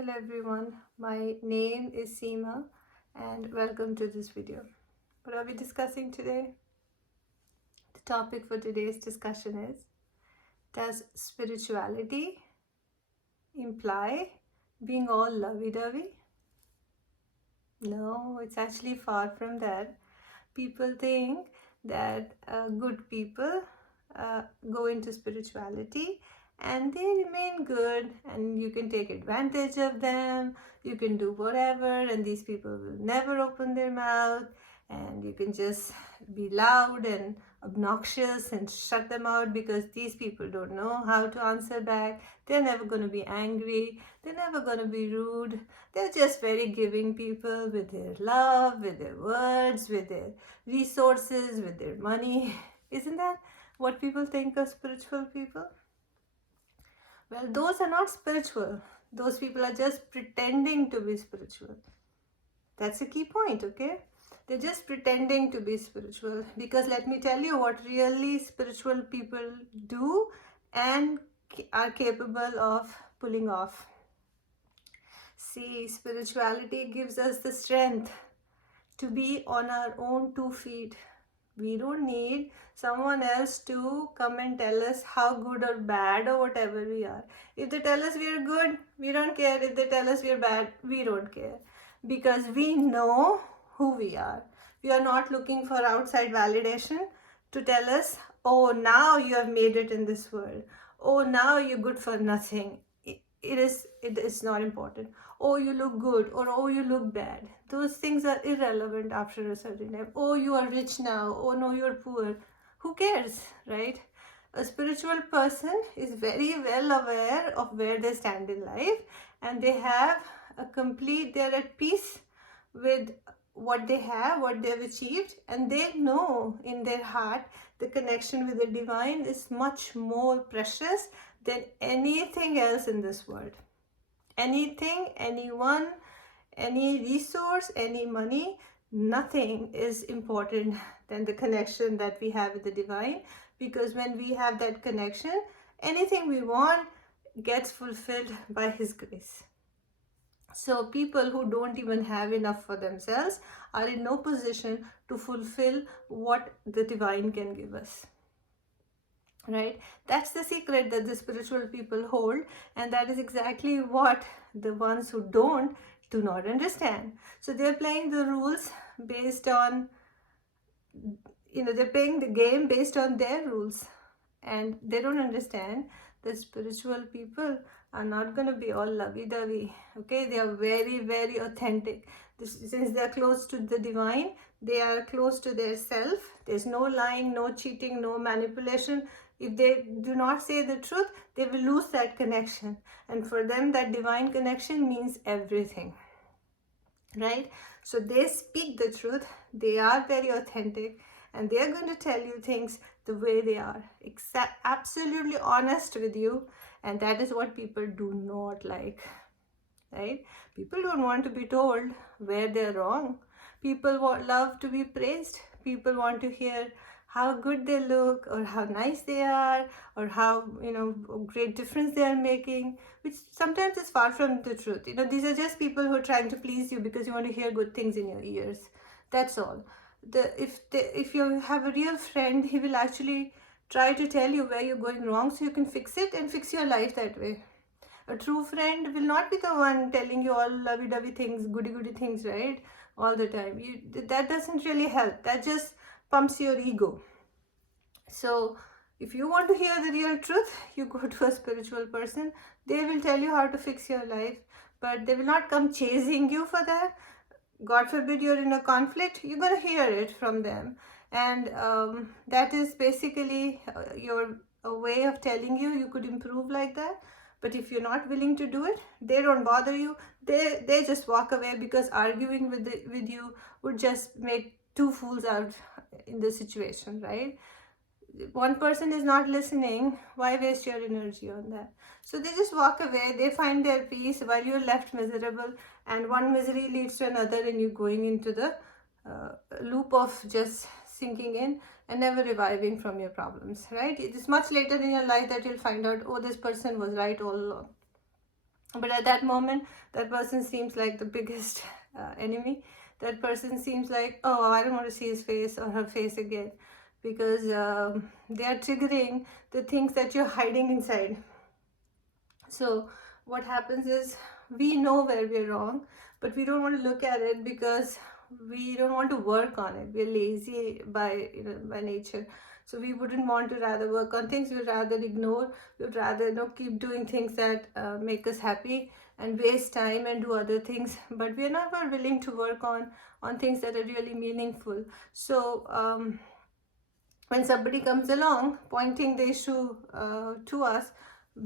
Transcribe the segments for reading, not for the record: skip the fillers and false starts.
Hello everyone, my name is Seema and welcome to this video. What are we discussing today? The topic for today's discussion is, does spirituality imply being all lovey-dovey? No, it's actually far from that. People think that good people go into spirituality and they remain good and you can take advantage of them, you can do whatever, and these people will never open their mouth, and you can just be loud and obnoxious and shut them out because these people don't know how to answer back. They're never going to be angry, they're never going to be rude, they're just very giving people with their love, with their words, with their resources, with their money. Isn't that what people think of spiritual people? Well, those are not spiritual. Those people are just pretending to be spiritual. That's a key point, okay? They're just pretending to be spiritual, because let me tell you what really spiritual people do and are capable of pulling off. See, spirituality gives us the strength to be on our own 2 feet. We don't need someone else to come and tell us how good or bad or whatever we are. If they tell us we are good, we don't care. If they tell us we are bad, we don't care. Because we know who we are. We are not looking for outside validation to tell us, oh, now you have made it in this world. Oh, now you're good for nothing. It is not important. Oh, you look good, or oh, you look bad. Those things are irrelevant after a certain time. Oh, you are rich now. Oh, no, you're poor. Who cares, right? A spiritual person is very well aware of where they stand in life, and they have they're at peace with what they have, what they've achieved, and they know in their heart the connection with the divine is much more precious than anything else in this world. Anything, anyone, any resource, any money, nothing is important than the connection that we have with the divine, because when we have that connection, anything we want gets fulfilled by His grace. So people who don't even have enough for themselves are in no position to fulfill what the divine can give us. Right? That's the secret that the spiritual people hold, and that is exactly what the ones who don't do not understand. So they're playing the rules based on, they're playing the game based on their rules, and they don't understand that spiritual people are not going to be all lovey-dovey. Okay, they are very, very authentic. Since they are close to the divine, they are close to their self. There's no lying, no cheating, no manipulation. If they do not say the truth, they will lose that connection, and for them that divine connection means everything, right? So they speak the truth, they are very authentic, and they are going to tell you things the way they are, absolutely honest with you, and that is what people do not like, right? People don't want to be told where they're wrong. People love to be praised. People want to hear how good they look, or how nice they are, or how great difference they are making, which sometimes is far from the truth. These are just people who are trying to please you because you want to hear good things in your ears. That's all. If you have a real friend, he will actually try to tell you where you're going wrong so you can fix it and fix your life that way. A true friend will not be the one telling you all lovey-dovey things, goody-goody things, right? All the time. That doesn't really help. That just pumps your ego. So if you want to hear the real truth, you go to a spiritual person. They will tell you how to fix your life, but they will not come chasing you for that. God forbid you're in a conflict, you're going to hear it from them. And that is basically a way of telling you could improve like that. But if you're not willing to do it, they don't bother you. They just walk away, because arguing with you would just make two fools out in the situation, right? One person is not listening, why waste your energy on that? So they just walk away, they find their peace while you're left miserable, and one misery leads to another, and you're going into the loop of just sinking in and never reviving from your problems, right? It is much later in your life that you'll find out, oh, this person was right all along. But at that moment, that person seems like the biggest enemy. That person seems like, oh, I don't want to see his face or her face again, because they are triggering the things that you're hiding inside. So what happens is, we know where we're wrong, but we don't want to look at it because we don't want to work on it. We're lazy by, by nature. So we wouldn't want to rather work on things. We'd rather ignore. We'd rather, keep doing things that make us happy, and waste time and do other things. But we're never willing to work on things that are really meaningful. So when somebody comes along pointing the issue to us,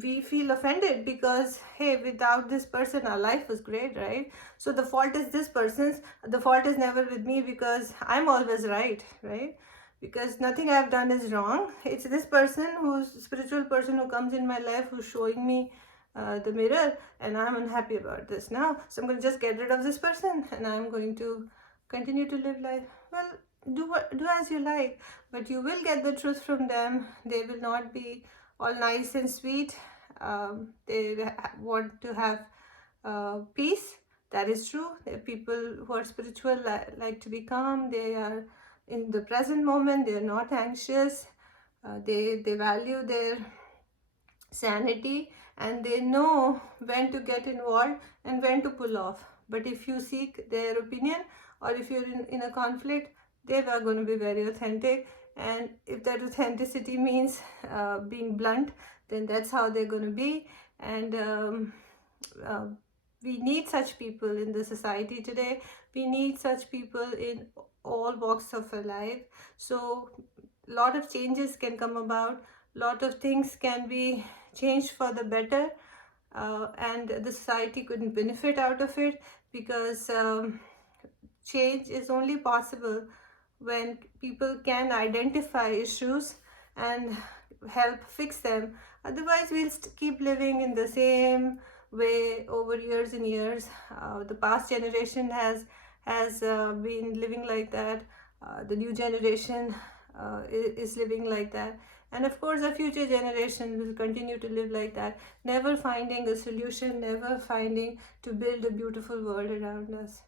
we feel offended because, hey, without this person our life was great, right? So the fault is this person's. The fault is never with me because I'm always right, right? Because nothing I've done is wrong. It's this person, who's spiritual person, who comes in my life, who's showing me the mirror, and I'm unhappy about this now. So I'm going to just get rid of this person, and I'm going to continue to live life. Well, do as you like, but you will get the truth from them. They will not be all nice and sweet. They want to have peace. That is true. There are people who are spiritual, like to be calm. They are in the present moment. They are not anxious. They value their sanity, and they know when to get involved and when to pull off. But if you seek their opinion, or if you're in a conflict, they are going to be very authentic. And if that authenticity means being blunt, then that's how they're going to be. And uh, we need such people in the society today. We need such people in all walks of our life. So a lot of changes can come about. Lot of things can be changed for the better, and the society couldn't benefit out of it, because change is only possible when people can identify issues and help fix them. Otherwise, we'll keep living in the same way over years and years. The past generation has been living like that. The new generation is living like that, and of course, our future generation will continue to live like that, never finding a solution, never finding to build a beautiful world around us.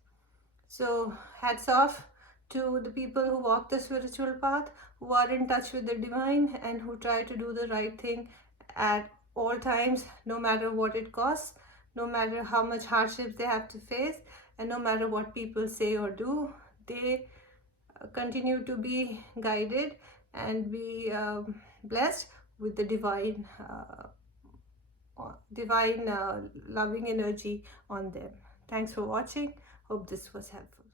So, hats off to the people who walk the spiritual path, who are in touch with the divine, and who try to do the right thing at all times, no matter what it costs, no matter how much hardships they have to face, and no matter what people say or do. They continue to be guided and be blessed with the divine loving energy on them. Thanks for watching. Hope this was helpful.